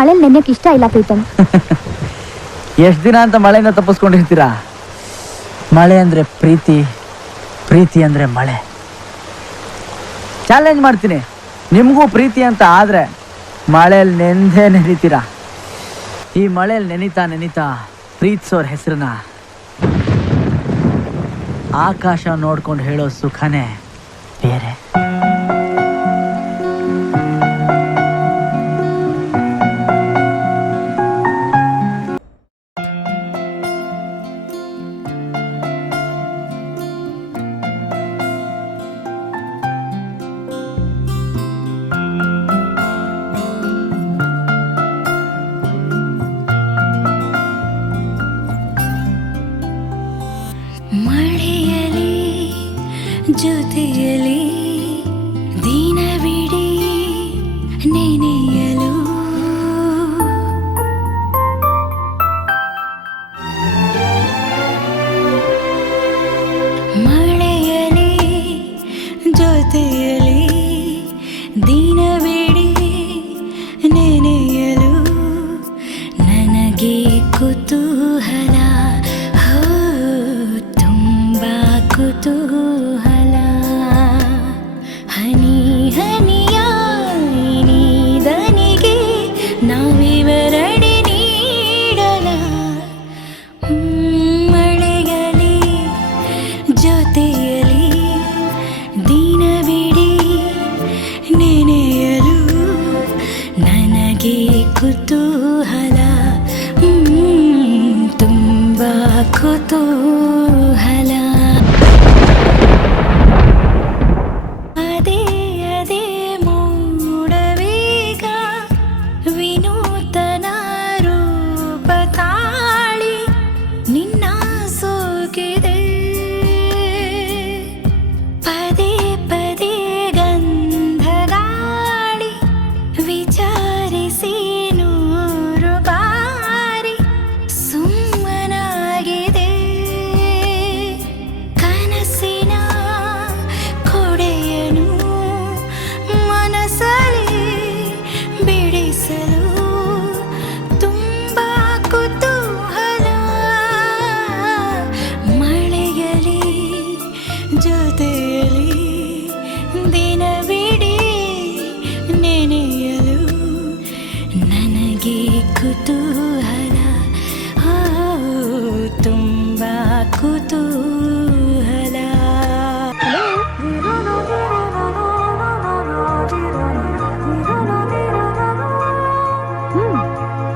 ಮಳೆಲ್ ನೆನೆಯಕ್ಕೆ ಇಷ್ಟ ಇಲ್ಲ ಪ್ರೀತಮ್. ಎಷ್ಟು ದಿನ ಅಂತ ಮಳೆಯಿಂದ ತಪ್ಪಿಸ್ಕೊಂಡಿರ್ತೀರಾ? ಮಳೆ ಅಂದ್ರೆ ಪ್ರೀತಿ, ಪ್ರೀತಿ ಅಂದ್ರೆ ಮಳೆ. ಚಾಲೆಂಜ್ ಮಾಡ್ತೀನಿ, ನಿಮಗೂ ಪ್ರೀತಿ ಅಂತ ಆದ್ರೆ ಮಳೆಯಲ್ಲಿ ನೆಂದೇ ನೆನಿತೀರಾ. ಈ ಮಳೆಯಲ್ಲಿ ನೆನಿತಾ ನೆನಿತಾ ಪ್ರೀತಿಸೋರ್ ಹೆಸರನ್ನ ಆಕಾಶ ನೋಡ್ಕೊಂಡು ಹೇಳೋ ಸುಖನೇ ಬೇರೆ. ಮಳೆಯಲಿ ಜೊತೆಯಲಿ ದಿನವಿಡೀ ನೆನೆಯಲು ಮಳೆಯಲಿ ಜೊತೆಯಲಿ ದಿನವಿಡೀ ನೆನೆಯಲು ನನಗೆ ಕುತೂಹಲ, ಕುತೂಹಲ. ಹನಿ ಹನಿಯ ನೀದನಿಗೆ ನಾವಿವರಡೆ ನೀಡಲ. ಮಳೆಗಲಿ ಜೊತೆಯಲಿ ದಿನವಿಡೀ ನೆನೆಯಲು ನನಗೆ ಕುತೂಹಲ, ತುಂಬ ಕುತೂಹಲ.